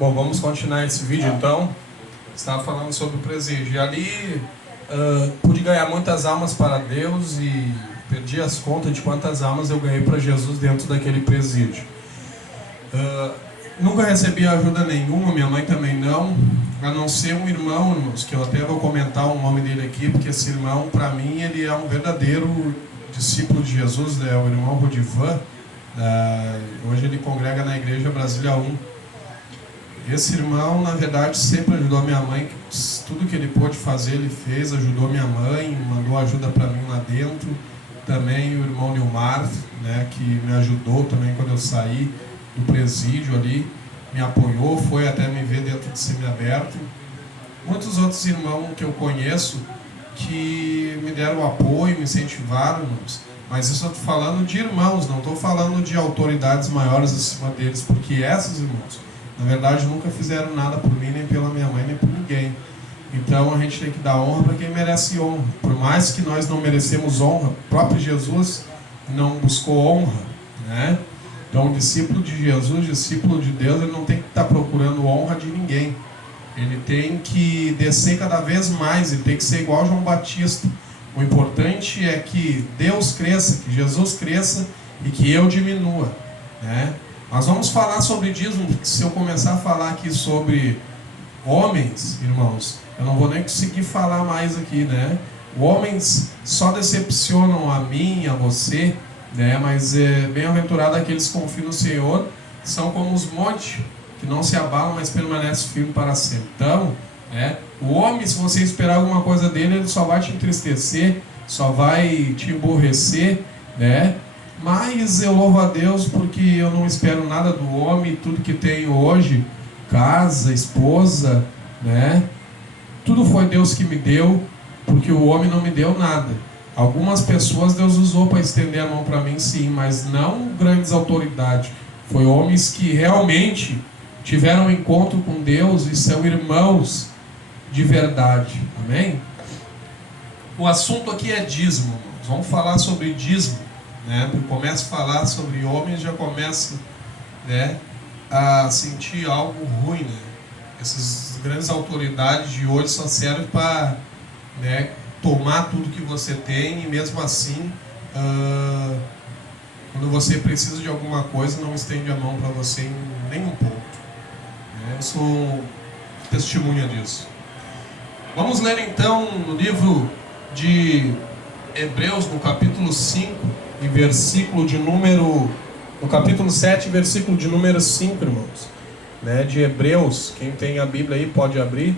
Bom, vamos continuar esse vídeo então. Estava falando sobre o presídio. E ali pude ganhar muitas almas para Deus e perdi as contas de quantas almas eu ganhei para Jesus dentro daquele presídio. Nunca recebi ajuda nenhuma, minha mãe também não, a não ser um irmão, irmãos, que eu até vou comentar o nome dele aqui, porque esse irmão, para mim, ele é um verdadeiro discípulo de Jesus, né? O irmão Rodivan. Hoje ele congrega na igreja Brasília 1. Esse irmão, na verdade, sempre ajudou minha mãe. Tudo que ele pôde fazer, ele fez. Ajudou minha mãe, mandou ajuda para mim lá dentro. Também o irmão Nilmar, né, que me ajudou também quando eu saí do presídio ali. Me apoiou, foi até me ver dentro de semiaberto. Muitos outros irmãos que eu conheço que me deram apoio, me incentivaram, irmãos. Mas isso eu estou falando de irmãos, não estou falando de autoridades maiores acima deles, porque esses irmãos, na verdade, nunca fizeram nada por mim, nem pela minha mãe, nem por ninguém. Então a gente tem que dar honra para quem merece honra. Por mais que nós não merecemos honra, o próprio Jesus não buscou honra, né? Então o discípulo de Jesus, discípulo de Deus, ele não tem que estar procurando honra de ninguém. Ele tem que descer cada vez mais, ele tem que ser igual João Batista. O importante é que Deus cresça, que Jesus cresça e que eu diminua, né? Nós vamos falar sobre dízimo, porque se eu começar a falar aqui sobre homens, irmãos, eu não vou nem conseguir falar mais aqui, né? Homens só decepcionam a mim, a você, né? Mas bem-aventurado aqueles que confiam no Senhor, são como os montes, que não se abalam, mas permanecem firmes para sempre. Então, o homem, se você esperar alguma coisa dele, ele só vai te entristecer, só vai te emborrecer, né? Mas eu louvo a Deus porque eu não espero nada do homem. Tudo que tenho hoje, casa, esposa, né? Tudo foi Deus que me deu, porque o homem não me deu nada. Algumas pessoas Deus usou para estender a mão para mim, sim, mas não grandes autoridades. Foi homens que realmente tiveram um encontro com Deus e são irmãos de verdade. Amém? O assunto aqui é dízimo. Vamos falar sobre dízimo. Começa a falar sobre homens, já começa, né, a sentir algo ruim, né? Essas grandes autoridades de hoje só servem para, né, tomar tudo que você tem, e mesmo assim, quando você precisa de alguma coisa, não estende a mão para você em nenhum ponto, né? Eu sou testemunha disso. Vamos ler então no livro de Hebreus, no capítulo 5, e versículo de número... No capítulo 7, versículo de número 5, irmãos. Né, de Hebreus. Quem tem a Bíblia aí pode abrir.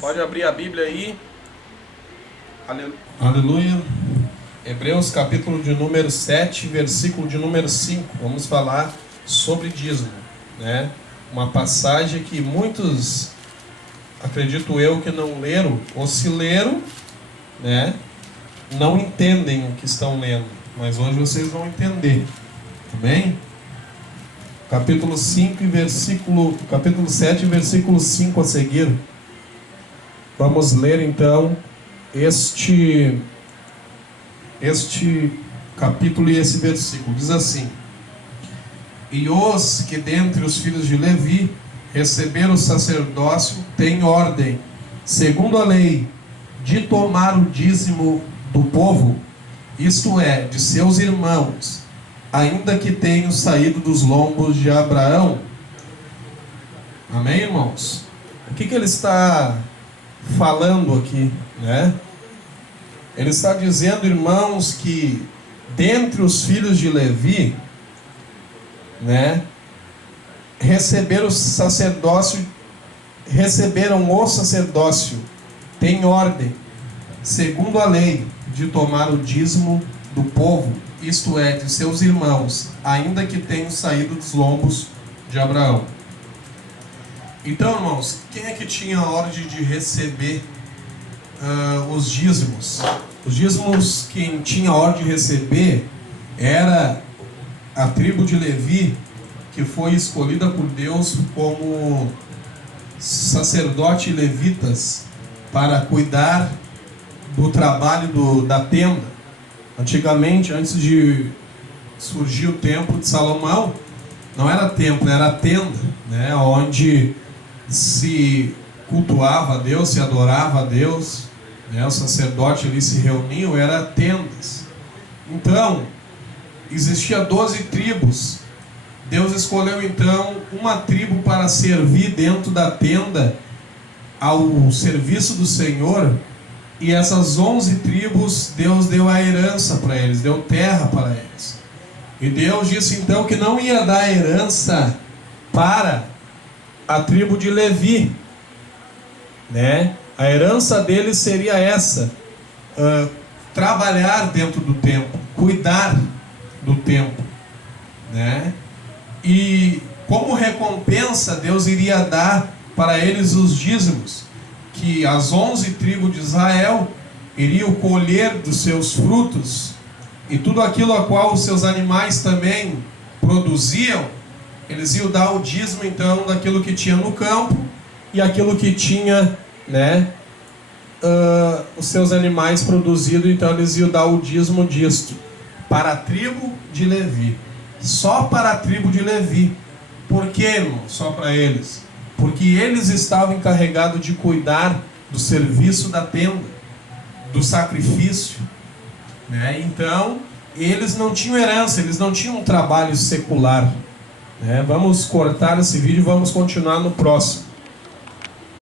Pode abrir a Bíblia aí. Aleluia. Hebreus, capítulo de número 7, versículo de número 5. Vamos falar sobre dízimo, né? Uma passagem que muitos, acredito eu, que não leram, ou se leram, né, não entendem o que estão lendo, mas hoje vocês vão entender. Amém? Capítulo 5 e capítulo 7, versículo 5 a seguir. Vamos ler então este capítulo e esse versículo. Diz assim: E os que dentre os filhos de Levi receberam o sacerdócio têm ordem, segundo a lei, de tomar o dízimo do povo, isto é, de seus irmãos, ainda que tenham saído dos lombos de Abraão. Amém, irmãos? O que ele está falando aqui, né? Ele está dizendo, irmãos, que dentre os filhos de Levi, né, receberam o sacerdócio, tem ordem, segundo a lei, de tomar o dízimo do povo, isto é, de seus irmãos, ainda que tenham saído dos lombos de Abraão. Então, irmãos, quem é que tinha a ordem de receber os dízimos? Os dízimos, quem tinha a ordem de receber era a tribo de Levi, que foi escolhida por Deus como sacerdote e levitas para cuidar do trabalho da tenda. Antigamente, antes de surgir o templo de Salomão, não era templo, era tenda, né? Onde se cultuava a Deus, se adorava a Deus, né? O sacerdote ali se reuniam, era tendas. Então, existia 12 tribos. Deus escolheu então uma tribo para servir dentro da tenda ao serviço do Senhor, e essas 11 tribos Deus deu a herança para eles, deu terra para eles. E Deus disse então que não ia dar herança para a tribo de Levi, né? A herança deles seria essa: trabalhar dentro do templo, cuidar do templo, né? E como recompensa Deus iria dar para eles os dízimos, que as 11 tribos de Israel iriam colher dos seus frutos, e tudo aquilo a qual os seus animais também produziam, eles iam dar o dízimo então daquilo que tinha no campo, e aquilo que tinha, né, os seus animais produzidos, então eles iam dar o dízimo disto para a tribo de Levi. Só para a tribo de Levi. Por quê, irmão? Só para eles? Porque eles estavam encarregados de cuidar do serviço da tenda, do sacrifício, né? Então, eles não tinham herança, eles não tinham um trabalho secular, né? Vamos cortar esse vídeo e vamos continuar no próximo.